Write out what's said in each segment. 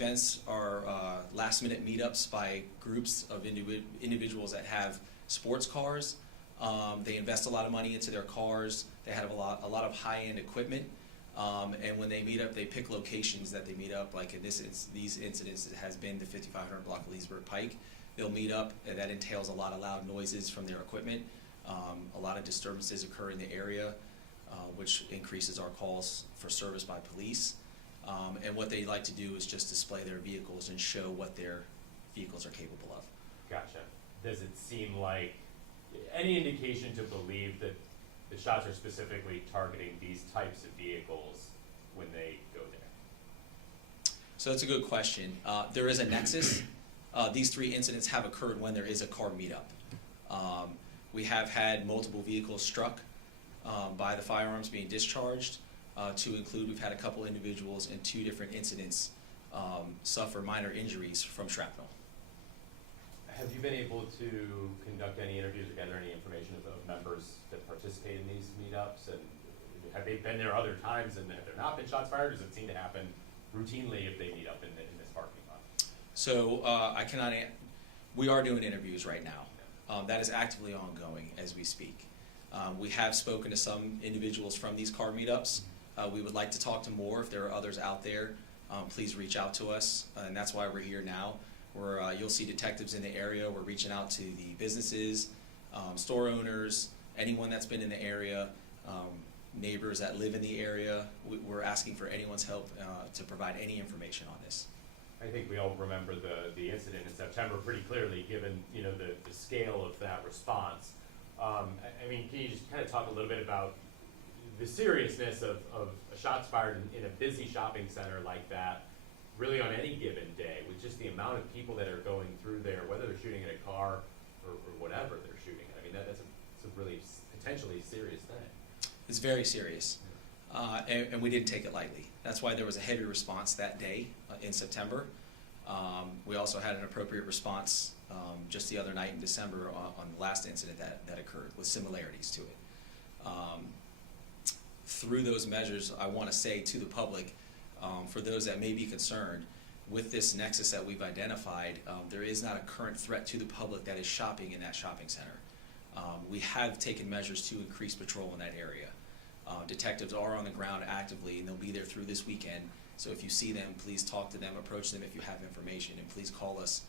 events are last-minute meetups by groups of individuals that have sports cars. They invest a lot of money into their cars. They have a lot of high-end equipment. And when they meet up, they pick locations that they meet up. Like in these incidents, it has been the 5500 block of Leesburg Pike. They'll meet up, and that entails a lot of loud noises from their equipment. A lot of disturbances occur in the area, which increases our calls for service by police. And what they like to do is just display their vehicles and show what their vehicles are capable of. Gotcha. Does it seem like any indication to believe that the shots are specifically targeting these types of vehicles when they go there? So that's a good question. There is a nexus. These three incidents have occurred when there is a car meetup. We have had multiple vehicles struck by the firearms being discharged. To include, we've had a couple individuals in 2 different incidents suffer minor injuries from shrapnel. Have you been able to conduct any interviews or gather any information of members that participate in these meetups? And have they been there other times, and have there not been shots fired? Does it seem to happen routinely if they meet up in this parking lot? So I cannot. We are doing interviews right now. That is actively ongoing as we speak. We have spoken to some individuals from these car meetups. We would like to talk to more. If there are others out there, please reach out to us, and that's why we're here now. You'll see detectives in the area. We're reaching out to the businesses, store owners, anyone that's been in the area, neighbors that live in the area. We're asking for anyone's help to provide any information on this. I think we all remember the incident in September pretty clearly, given the scale of that response. I mean, can you just kind of talk a little bit about the seriousness of shots fired in a busy shopping center like that, really on any given day, with just the amount of people that are going through there, whether they're shooting at a car or whatever they're shooting at? I mean, that's a really potentially serious thing. It's very serious, and we didn't take it lightly. That's why there was a heavy response that day in September. We also had an appropriate response just the other night in December on the last incident that occurred, with similarities to it. Through those measures, I want to say to the public, for those that may be concerned, with this nexus that we've identified, there is not a current threat to the public that is shopping in that shopping center. We have taken measures to increase patrol in that area. Detectives are on the ground actively, and they'll be there through this weekend. So if you see them, please talk to them, approach them if you have information, and please call us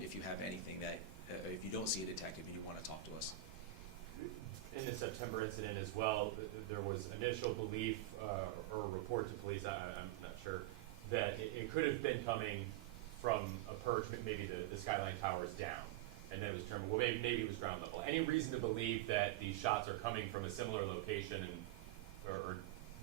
if you have anything if you don't see a detective and you want to talk to us. In the September incident as well, there was initial belief or a report to police, I'm not sure, that it could have been coming from a perch, maybe the Skyline Towers down, and then it was determined, well, maybe it was ground level. Any reason to believe that these shots are coming from a similar location, or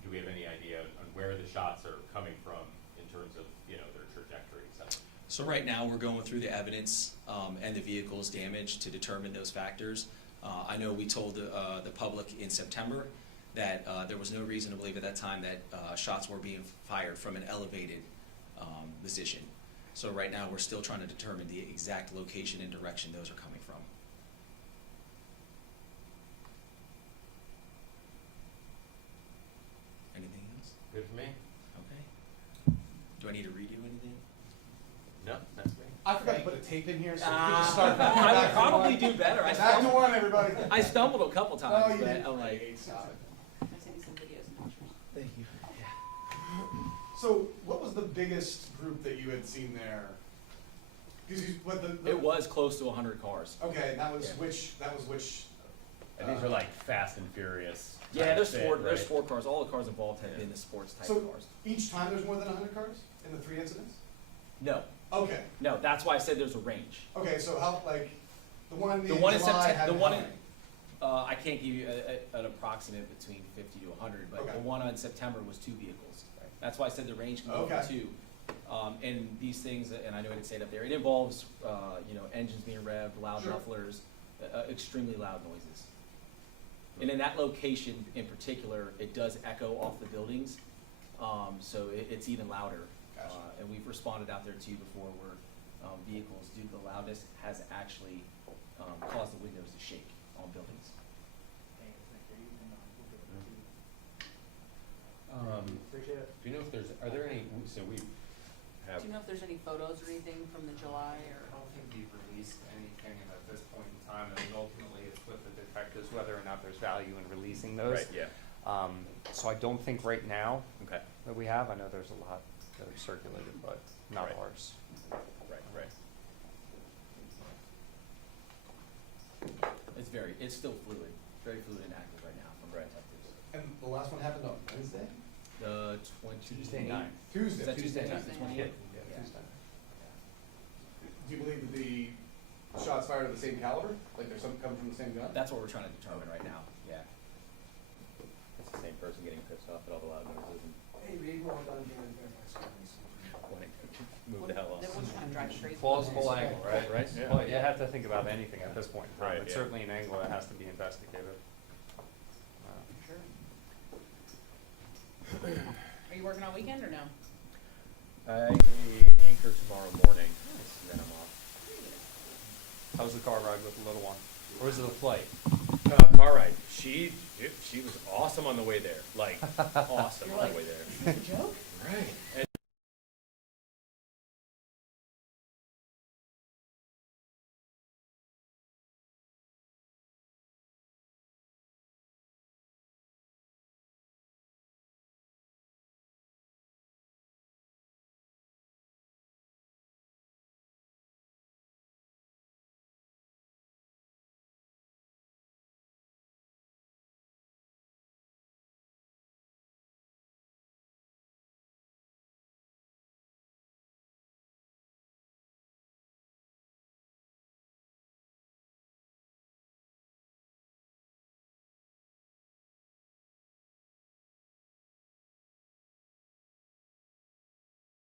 do we have any idea on where the shots are coming from in terms of their trajectory, et cetera? So right now we're going through the evidence and the vehicle's damage to determine those factors. I know we told the public in September that there was no reason to believe at that time that shots were being fired from an elevated position. So right now we're still trying to determine the exact location and direction those are coming from. Anything else? Good for me. Okay. Do I need to read you anything? No, that's great. I forgot to put a tape in here, so we can just start back. I would probably do better. Back to one, everybody. I stumbled a couple times, Oh, you but did. I'm like, Stop it. I sent you some videos and pictures. thank you. So, what was the biggest group that you had seen there? Because It was close to 100 cars. Okay, that was Yeah. which. That was which. And these are like Fast and Furious. Yeah, type there's fit, four. right? There's 4 cars. All the cars involved have Yeah. been the sports type So cars. each time there's more than 100 cars in the 3 incidents. No, Okay. no. That's why I said there's a range. Okay, so how the one The in one in July September. had The one how in. many? I can't give you an approximate between 50 to 100, but Okay. the one on September was 2 vehicles. That's why I said the range can go Okay. from 2. And these things, and I know I didn't say it up there, it involves engines being revved, loud Sure. mufflers, extremely loud noises. And in that location in particular, it does echo off the buildings, so it's even louder. Gotcha. And we've responded out there too before where vehicles, due to the loudness, has actually caused the windows to shake on buildings. Do you know if are there any, so we've have. Do you know if there's any photos or anything from the July I or? don't think we've released anything at this point in time, and ultimately it's with the detectives whether or not there's value in releasing those. Right, yeah, So I don't think right now okay, that we have, I know there's a lot that are circulated, but not Right. ours. right, right. It's still fluid, very fluid and active right now from Right. detectives. And the last one happened on Wednesday? The Tuesday 28th. night. Tuesday. Is that Tuesday Tuesday night, the night. 28th? Yeah, Yeah. Tuesday. Do you believe that the shots fired are the same caliber? Like there's some coming from the same gun? That's what we're trying to determine right now, yeah. It's the same person getting pissed off at all the loud noises and Hey, read more done here in Fairfax County. wanting to move the hell off. That was kind of driving crazy. Plausible angle, right? Right, yeah. Well, you have to think about anything at this point in time. Right, It's yeah. certainly an angle that has to be investigated. Sure. Are you working on weekend or no? I anchor tomorrow morning, and then I'm off. How was the car ride with the little one? Or was it a flight? Car ride, she was awesome on the way there, like, awesome You're on like, the way there. is this a joke? Right. And